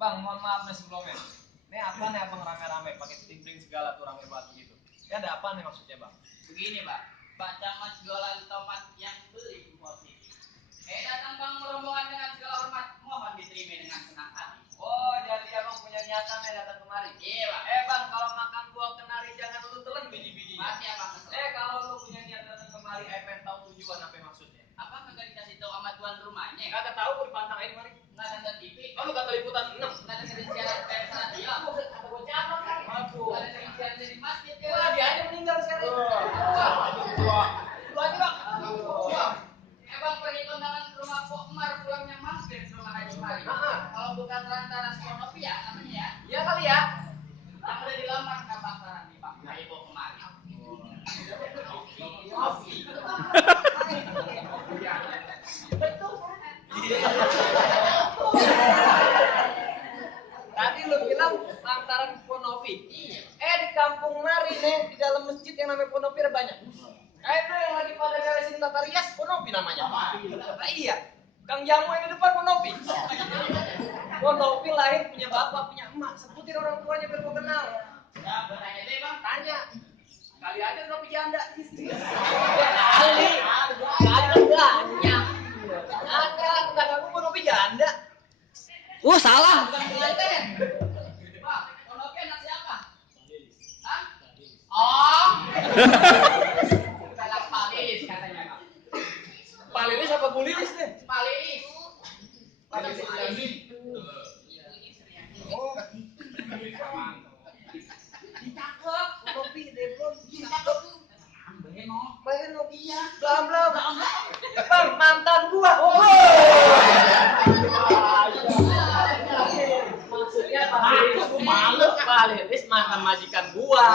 Bang, mohon maaf nih sebelumnya. Ini apa nih abang rame-rame pakai timpling segala tuh rame banget gitu. Ini ada apa nih maksudnya bang? Begini Pak, Pak Camat jualan tomat yang beli positif. Datang bang rombongan dengan segala hormat, mohon diterima dengan senang hati. Oh, jadi abang punya niatan nih datang kemari? Iya Pak. Bang, kalau makan buah kenari jangan lu telan biji-bijinya. Pasti abang kesel. Kalau lu punya niat datang kemari, pengen tahu tujuan apa maksudnya? Apa kagak dikasih tahu sama tuan rumahnya? Kagak tahu, gue dipantangin mari. Nggak nonton TV. Oh, lu kata liputan 6. Nggak dengerin siaran pers radio. Kata gue caplok kan? Nggak dengerin siaran dari masjid ya. Wah, dia aja meninggal sekarang. Lu aja bang. Bang pergi kondangan ke rumah Pok Umar, pulangnya mampir ke rumah Haji Mari. Kalau bukan lantaran Sponovi ya namanya ya. Iya kali ya. Yang udah dilamar ke bakaran nih Pak, Haji Pok Umar. Novi. Tadi lu bilang lantaran Ponovi. Iya. Di kampung Mari nih, di dalam masjid yang namanya Ponovi ada banyak. Itu yang lagi pada beresin tata rias Ponovi namanya. Nah, iya. Kang Jamu yang di depan Ponovi. Ponovi lahir punya bapak, punya emak. Sebutin orang tuanya biar gua kenal. Ya, bertanya deh Bang. Tanya. Kali aja Ponovi janda. Kali banyak. Ada, bukan aku Ponovi janda. Salah. bukan pengantin. Pak, Ponovi anak siapa? Hah? Oh. Dalam Palis katanya Bang. Pak Lilis apa Bu Lilis deh? Palis. Palis Lilis. Oh. Cakep. Ponovi Depon. Cakep tuh. Pengen Nokia. Blam. Bang, mantan gua. Maksudnya Pak Lilis, gua malu. Pak Lilis mantan majikan gua.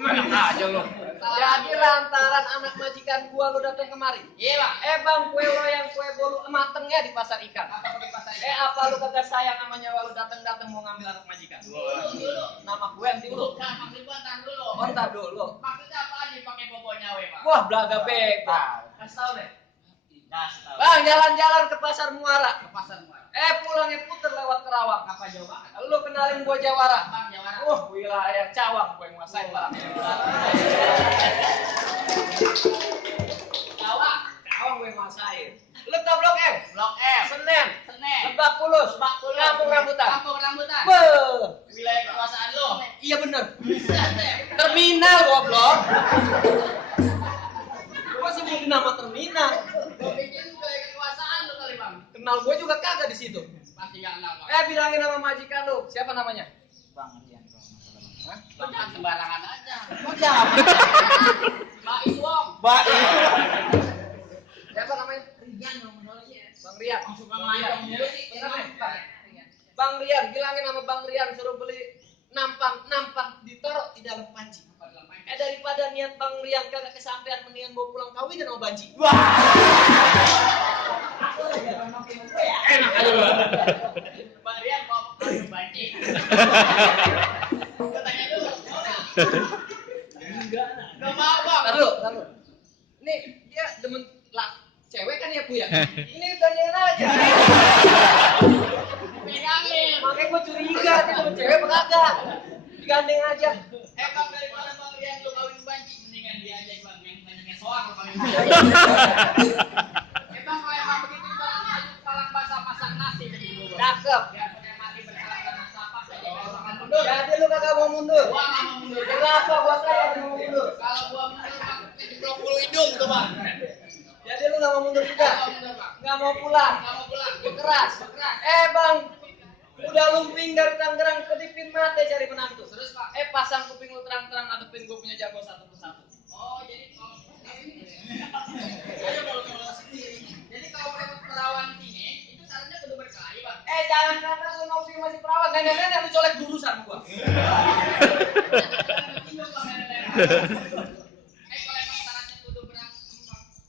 Enak aja lo. Jadi lantaran anak majikan gua lo datang kemari. Iya Bang. Bang, kue lo yang kue bolu mateng ya di pasar ikan. Apa di pasar ikan? Apa lu kagak sayang namanya lu datang mau ngambil anak majikan? Dulu. Nama gue nanti lu. Bukan, maksud gua ntar dulu. Ntar dulu. Maksudnya apa aja pakai bobo nyawe Pak? Wah, belaga bego. Kasih tau deh. Tahu. Bang, jalan-jalan ke pasar Muara. Ke pasar Muara. Pulangnya puter lewat Kerawang. Apa jauh banget? Lu kenalin gua Jawara. Bang Jawara. Wah, wilayah Cawang gue yang nguasain, Bang. Cawang gue yang nguasain. Lu tau Blok M? Blok M. Senen. Senen. Lebak Bulus. Kampung Rambutan. Kampung Rambutan. Wilayah kekuasaan lo. Iya bener. Bisa deh. Terminal goblok. Gua masih mau nama terminal. Gua pikir wilayah kekuasaan lo kali Bang. Kenal gue juga kagak di situ. Pasti gak kenal Bang. Bilangin nama majikan lu. Siapa namanya? Bang Rian kalau masalah Bang. Bang jangan sembarangan aja. Oh, siapa? Mbak Iwong. Siapa namanya? Rian ngomong ya. Bang Rian. Suka ngajak mulu sih. Bang Rian, bilangin sama Bang Rian suruh beli nampang ditaruh di dalam panci. Daripada niat Bang Rian kagak kesampaian mendingan bawa pulang kawin sama banci. Wah. Enak aja lu. Bang Rian mau kawin banci. Tanya dulu. Enggak mau Bang. Taruh. Nih, dia demen lah. Cewek kan ya Bu ya? Ini tanyain aja. Pegangin. Makanya gue curiga dia demen cewek apa kagak. Digandeng aja. Bang daripada Bang Rian lu kawin banci mendingan dia aja Bang yang banyaknya soal lu kawin banci. Bang kalau emang begitu Bang ayo palang basah masak nasi jadi gua. Cakep. Biar punya mati bersalah dan sapak aja kalau makan mundur. Jadi lu kagak mau mundur. Gua enggak mau mundur. Kenapa gua kayak mau mundur? Kalau gua mundur Bang jeblok bulu hidung tuh Bang. Jadi lu gak mau mundur juga? Enggak mau mundur Bang. Gak mau pulang? Enggak mau pulang. Gua keras. Bang, udah lumping dari Tangerang kedipin mate cari menantu. Terus Pak. Pasang kuping lu terang-terang ngadepin gua punya jago satu persatu. Oh, jadi kalau ayo kalau sendiri. Jadi kalau lewat perawan sini itu sarannya kudu berkelahi, Bang. Jangan kata lu ngopi masih perawan. Nenek-nenek lu colek durusan gua. Kalau emang sarannya kudu berang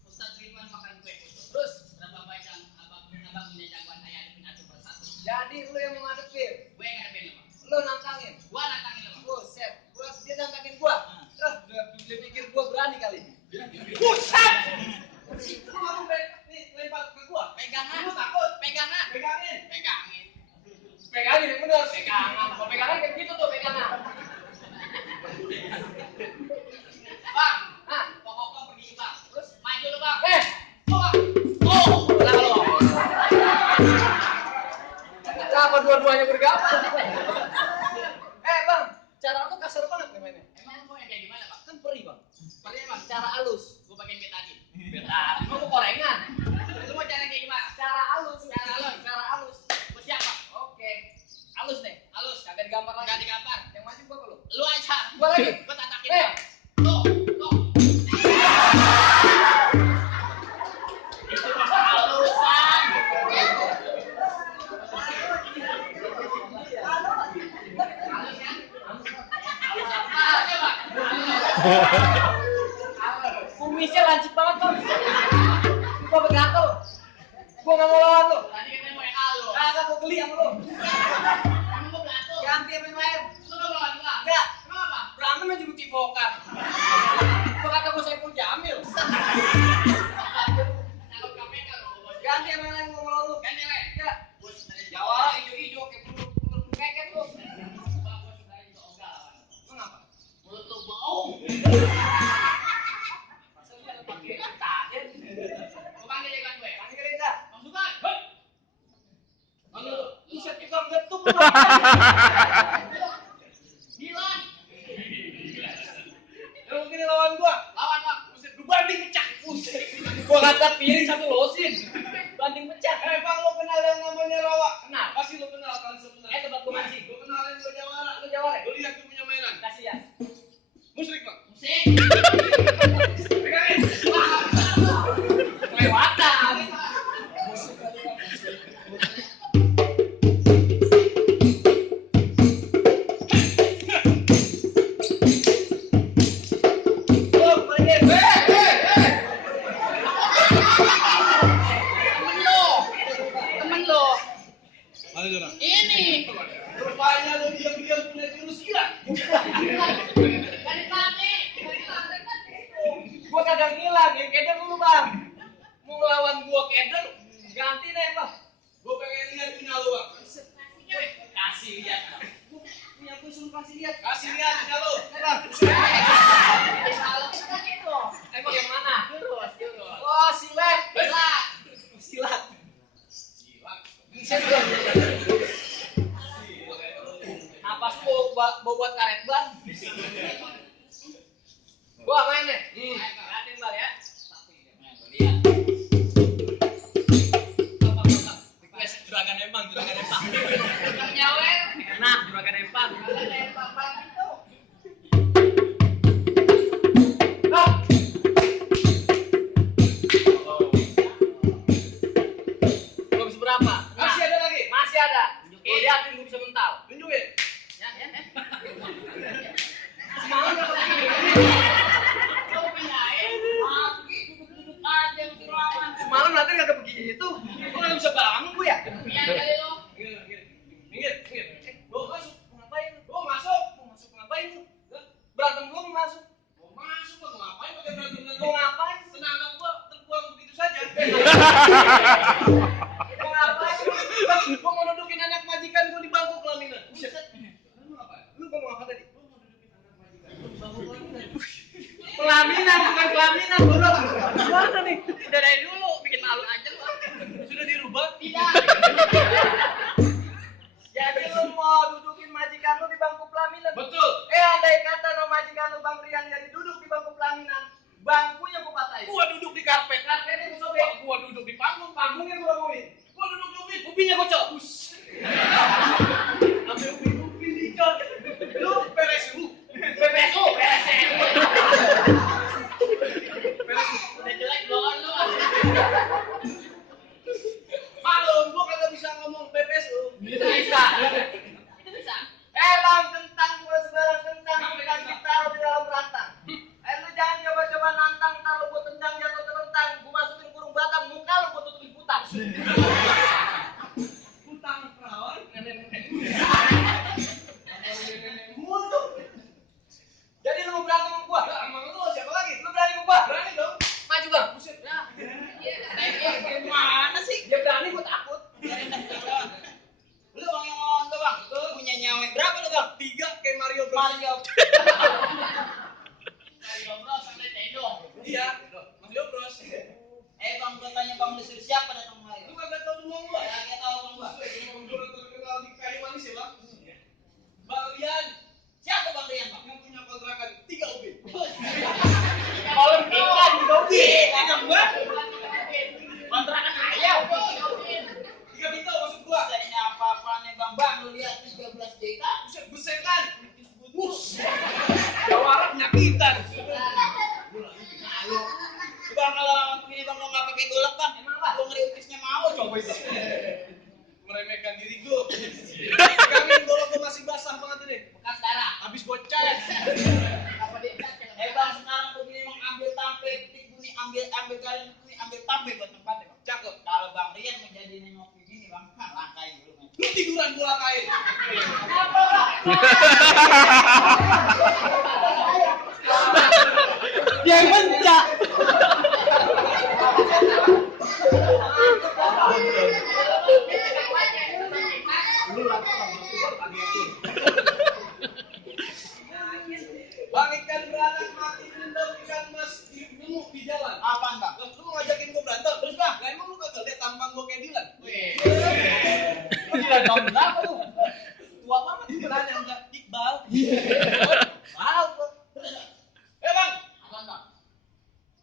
Ustaz Ridwan makan kue putu. Terus berapa banyak abang punya jagoan ayah adepin satu persatu. Jadi lu yang mau ngadepin. Gue yang ngadepin lo, Bang. Lu nantangin. Gua nantangin lo, Bang. Buset, dia nantangin gua. Dia pikir gua berani kali. Buset! Lu mau lempar ke gua? Pegangan, lu takut? Pegangan. pegangan. Kalau pegangan kayak gitu tuh pegangan. Bang, pokoknya pergi ke bang. Terus maju lu bang. Bang. Lah lo. Kenapa dua-duanya bergabung? Bang, cara lu kasar banget nih mainnya. Emang lu mau yang kayak gimana bang? Kan perih bang. Pergi bang. Cara halus. Gue bagian betadin. Betul. Lu mau gorengan. Lu mau cara kayak gimana? Cara halus. Cara halus. Gue siapa? Oke. Halus nih. Halus. Kagak digambar lagi. Gak digambar. Yang maju gua apa lu? Lu aja. Gua lagi. Gue tatakin bang. Tuh. Itu masa halusan. Kumisnya lancip banget bang. Gua begatel. Gua nggak mau lawan lu. Tadi katanya mau yang halus. Kagak gua geli sama lu. Emang gue belatung. Ganti apa yang lain? Lu gak mau lawan gua? Enggak. Emang apa? Berantem aja bukti bokap. Gua kata gua Saiful Jamil. Takut KPK lu. Ganti apa yang lain gua mau lawan lu. Ganti lain. Ya. Bos dari Jawara hijau-hijau kayak bulu keket lu. Bos dari Ogah lawan. Lu ngapa? Mulut lu bau. Pasal dia ada pakai tahin. Gua panggil jagoan gue. Panggilin dah. Langsung kan? Hei. Panggil lu. Buset tukang getuk. Dilan. Lu mungkin lawan gua. Lawan bang. Buset, lu banding pecah. Buset. Gua kata piring satu losin. Banding pecah. Bang, lo kenal yang namanya Rawa? Kenapa? Pasti lo kenal kan sebenarnya. Tempat gua masih. Lo kenalin lo Jawara. Lu jawab ya? Lo lihat dia punya mainan. Kasih ya. Musrik, Bang. Musik. Pegangin. Kelewatan. Tuh, balikin. Temen lo. Mana Jora? Ini. Rupanya lo diam-diam punya jurus gila. Dari tadi. Gua kagak ngilang, yang keder dulu bang. Mau lawan gua keder, ganti deh bang. Gue pengen lihat punya lo, Bang. Kasih lihat. Punya gue suruh kasih lihat. Kasih lihat punya lo. Bang. Emang yang mana? Terus. Oh silat. Silat. Silat. Apa sih mau buat karet bang? Gua main deh. Liatin bang ya. Lihat. Juragan empang. Nyawer. Nah, juragan empang. Gua bisa berapa? Masih ada lagi. Masih ada. Gua liatin gua bisa mental. Tunjukin. Ya. Semalam dapat begini. Kau pindahin. Duduk aja lu rawan. Semalam latihan kagak begitu. Gua nggak bisa bangun gua ya. Pian kali lo. Minggir. Gua masuk. Mau ngapain? Gue masuk. Mau masuk ngapain lu? Berantem gua mau masuk. Mau masuk, Bang. Ngapain pakai berantem dengan Mau ngapain? Tenangan gue terbuang begitu saja. Mau ngapain? Gua mau dudukin anak majikan gua di bangku pelaminan. Buset. Lu apa? Lu ngomong apa tadi? Lu mau dudukin anak majikan lu di bangku pelaminan. Pelaminan bukan pelaminan, bro. Gimana nih? Udah dari dulu bikin malu aja lu. Sudah dirubah? Tidak. Jadi lu mau dudukin majikan lu di bangku pelaminan? Betul. Andai kata no majikan lu Bang Rian jadi duduk di bangku pelaminan, bangkunya gua patahin. Gua duduk di karpet. Karpetnya gua sobek. Gua duduk di panggung. Panggungnya gua bangunin. Gua duduk di ubin. Ubinya gua copus. Sampai ubin dicot. Lu beres lu. PPSU, PSN. Udah jelek doang lu. Malum gua kagak bisa ngomong PPSU. Bisa. Itu bisa. Bang, kentang gua sebarang kentang dikasih taruh di dalam rantang. Lu jangan coba-coba nantang, ntar lu gua tendang jatuh terentang, gua masukin kurung batang, muka lu gua tutupin putang. Utang jawab. Ayo bro, sampai Nintendo. Iya, Mario Bros. Bang, gua tanya Bang Desir siapa datang kemari? Lu kagak tahu rumah gua? Ya, kita tahu Bang gua. Gua terkenal di kayu manis ya, Bang. Bang Rian, Siapa Bang Rian, Bang? yang punya kontrakan 3 ubin. Kalau ikan di dobi. Kontrakan ayam. 3 bintang maksud gua. Ini apa-apaan nih Bang? Bang, lu lihat 13 juta. Buset, busetan. Jawara penyakitan. Bang, kalau begini Bang, lo nggak pakai golok Bang? Emang apa? Lo ngeriutisnya mau coba itu. Meremehkan diri gua. Kami golok gua masih basah banget ini. Bekas darah. Habis gua cat. Apa dia? Bang, sekarang begini Bang, ambil tampe, petik bunyi, ambil garing bunyi, ambil tampe buat tempatnya Bang. Cakep. Kalau Bang Rian menjadi nengok begini Bang, langkai dulu Bang. Lu tiduran gua kain. Dia yang mencak. Bang, ikan beranak mati dendam ikan mas nemu di jalan. Apaan Bang? Lah, lu mau ngajakin gua berantem? Terus Bang, lah emang lu kagak lihat tampang gua kayak Dilan? Wih. Lu gila tahun berapa lu? Tua banget Dilan yang enggak Iqbal. Wow, gua. Bang, Apaan Bang?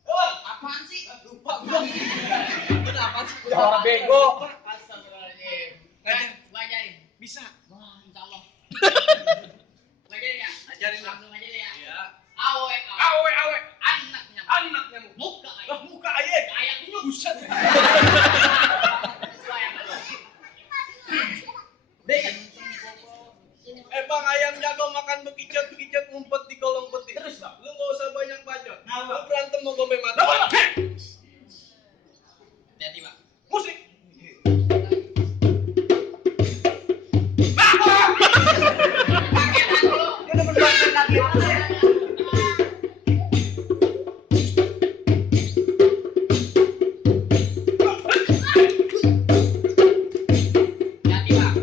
Bang, Apaan sih? lupa gua. Kenapa sih? Udah orang bego. Astagfirullahaladzim. Kan, gua ajarin. Bisa. Wah, insya Allah. Gua ajarin ya? Ajarin, Bang. Langsung aja deh ya. Iya. Awe, Awe, awe. Anaknya Bang. Anaknya mu. Muka Lah, ayam. muka aye. Kayak kunyuk. Buset. Sesuai sama lu. Bang, ayam jago makan bekicot ngumpet di kolong peti. Terus Bang, lu enggak usah banyak bacot. Lu berantem mau gombe mata. Jadi Bang. Musik. Paketan dulu. Dia udah mendoakan lagi. Jadi Bang.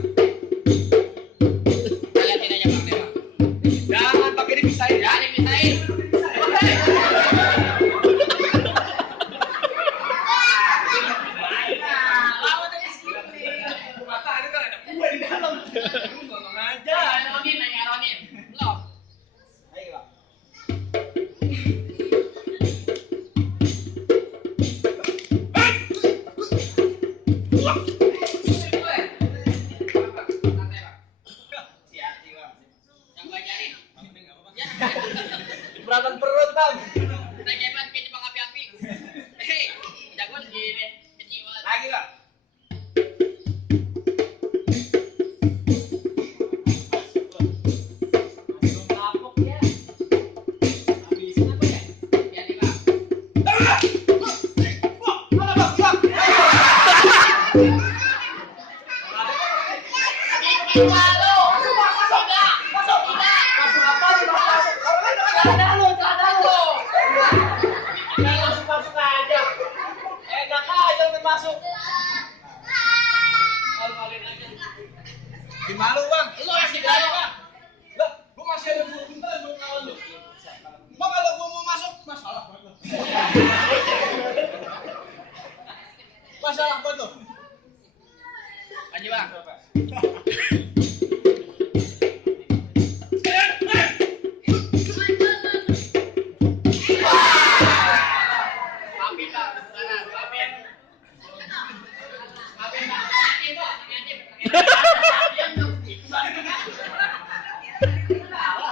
Lihatin aja Bang, deh, Bang. Jangan pakai dipisahin ya. Jadi misain. Lawan aja sini. Mata ini kan ada kue di dalam. Lu ngomong aja. Nanya Ronin. Belum. Ayo, Bang. Hati-hati Bang. Yang gua ajarin. Ya. Berantem perut, Bang. Kita jabat ke Jepang api-api. Hei, jagoan gini. Kenyiwat. Lagi, Bang. Masuk kapok ya. Habisin apa ya? Jadi Bang. Bikin malu. Tidak. Masuk tidak. Masuk apa nih, Bang? Celana lu, celana lu. Masuk aja. Enak aja lu masuk. Malu-maluin aja. Gimana lu, Bang? Lu masih berani Bang? Lah, gua masih ada 2 bintang buat kawan lu. Bang, kalau gua mau masuk, masalah buat lu. Masalah buat lu. Lanjut Bang. Maafin Bang, sana, maafin. Maafin Bang, yakin kok, yakin. Diam dong.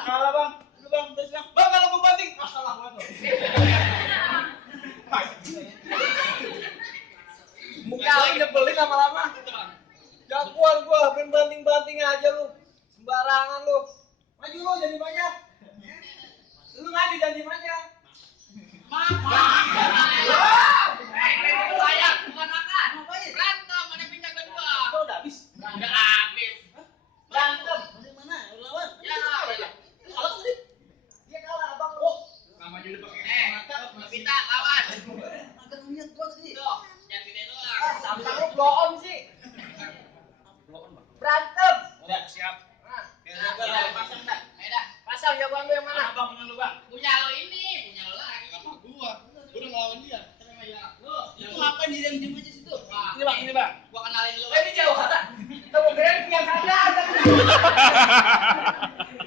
Kalah, Bang. Lu, Bang, terus Bang. Bang, kalau gua banting, masalah buat lu. Muka lu nyebelin lama-lama. Jagoan gua, main banting-banting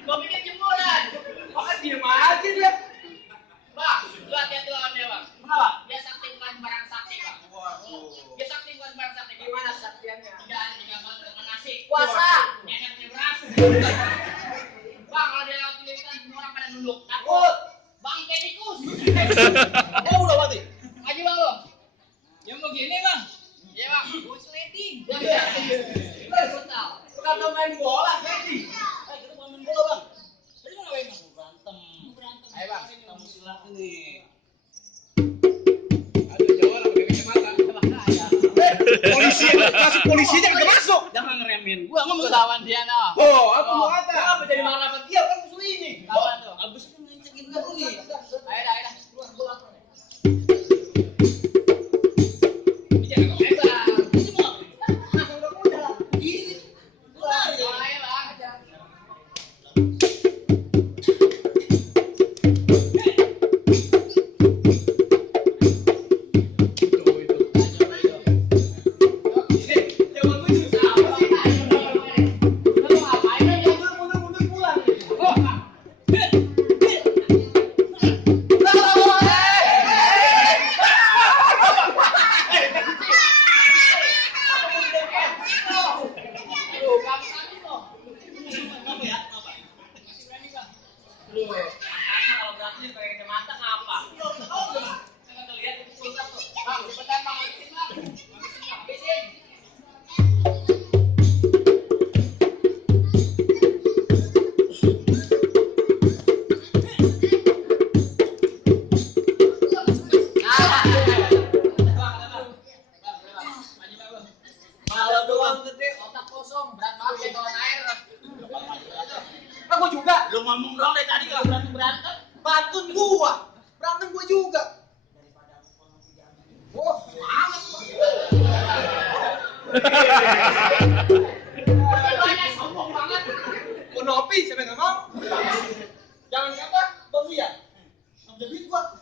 Gua pikir jemuran. Makanya diem aja dia. Bang, lu hati-hati lawan dia, Bang. Kenapa? Dia sakti bukan sembarang sakti, Bang. Waduh. Dia sakti bukan sembarang sakti, Bang. Gimana saktiannya? Tidak ada 3 bulan dengan nasi. Puasa. Nyeketnya beras. Bang, kalau dia lewat lilitan, semua orang pada nunduk. Takut. Bang, kayak tikus. Oh udah mati. Maju, Bang, lo. Yang begini bang. Iya, Bang. Gue sledding. Kata main bola Freddy. Kita mau main bola bang. Tadi mau ngapain bang? Berantem. Ayo, Bang. Kamu silakan nih. Aduh, jawab pakai kacamata. Polisi, masuk polisi jangan masuk. Jangan ngeremin. Gua ngomong Lawan dia, no. Oh, apa mau kata? Kenapa jadi marah sama dia kan musuh ini? Lawan tuh. abis itu ngecekin dulu nih. Ayo dah. Keluar bola. Ayo, Bang. Jangan lucu sama sih. Lu ngapain aja? Mundur pulang. Kalau berarti pakai kacamata ngapa? Enggak lihat itu pulsa tuh. Bang, cepetan, Bang. Habisin, Bang. Habisin. Malah doang gede. Otak kosong, berat banget kayak galon air. Aku juga. Lu ngomong dong dari tadi gak berantem. Bantun gua. Berantem gua juga. Oh, semangat. Banyak sombong banget. Monopi siapa yang nggak mau? Jangan kata Bang Lian. Ngambil duit gua.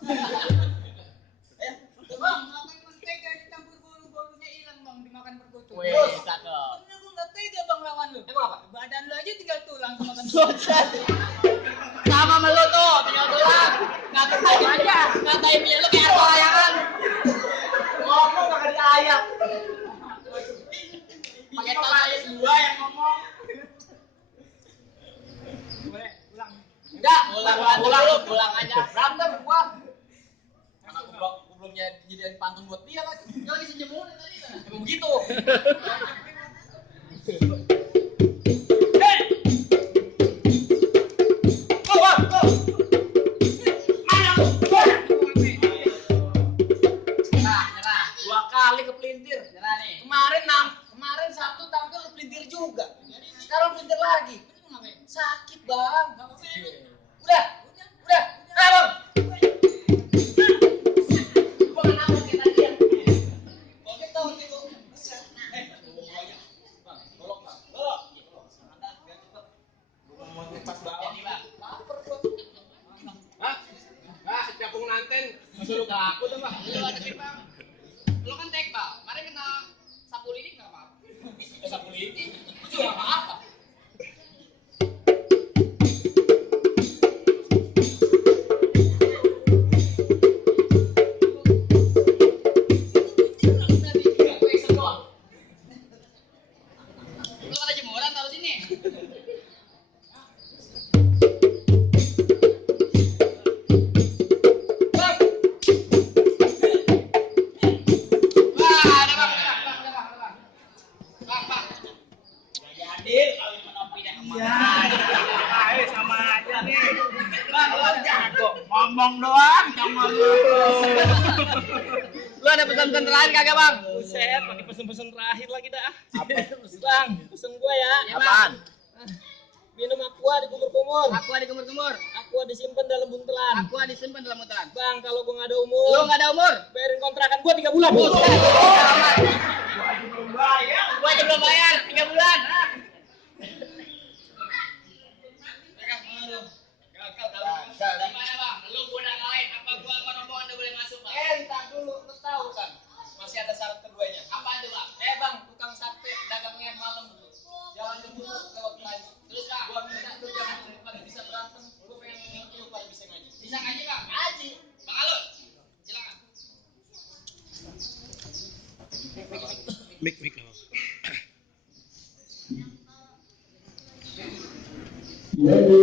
Bang, ngapain mentega dicampur bolu-bolunya hilang bang dimakan perkutut. Wih, cakep. Bener gua nggak tega bang lawan lu. Emang apa? Badan lu aja tinggal tulang makan. Sama sama lu tuh, tinggal tulang. Ngatain aja, ngatain punya lu kayak arko layangan. Ngomong nggak diayak. Pakai tas dua yang ngomong. Boleh pulang. Enggak, pulang aja. Berantem gua. Karena gua belum jadian pantun buat dia lagi. Dia lagi sejemur tadi kan. Emang begitu. Go, Bang, go. Nyerah. 2 kali kepelintir. Nyerah nih. Kemarin Sabtu tampil kepelintir juga. Sekarang pelintir lagi. Sakit, Bang. Udah. Ayo, Bang. Gua kan apa kayak tadi ya. Oke, tahu nih, Bang. Bang, golok, Bang. Golok. Semangat, biar cepet. Gua mau pas bawah. Jadi, Bang. Lapar gua. Hah? Ah, capung nanten. Masa lu takut apa? Lu ada tip, Bang. Lu kan tek, Bang. Kemarin kena sapu lidi enggak apa-apa. Sapu lidi. Itu juga nggak apa-apa. Gue iseng doang. Lu ada jemuran taruh sini. Bang, Wah, ada Bang, ada Bang. Bang. jadi Kalau ini menopi dah. Ayo sama aja nih. Bang, lu jago. Ngomong doang sama lu. Lu ada pesan-pesan terakhir kagak, Bang? Buset, pakai pesen-pesen terakhir lagi dah. Bang, pesen gua ya. Iya, Bang. Minum aqua di kumur-kumur. Aqua di kumur-kumur. Aqua disimpan dalam buntelan. Aqua disimpan dalam muteran. Bang, kalau gua nggak ada Lu umur, nggak ada umur? bayarin kontrakan gua 3 bulan. Gua aja belum bayar 3 bulan. Gimana, Bang? Lu gua udah ngalahin apa gua sama rombongan udah boleh masuk, Bang? entar dulu, lu tahu kan? Masih ada syarat keduanya. Apa itu, Bang? Bang, tukang sate dagangnya malam dulu. Jalan dulu lewat Mik. Jadi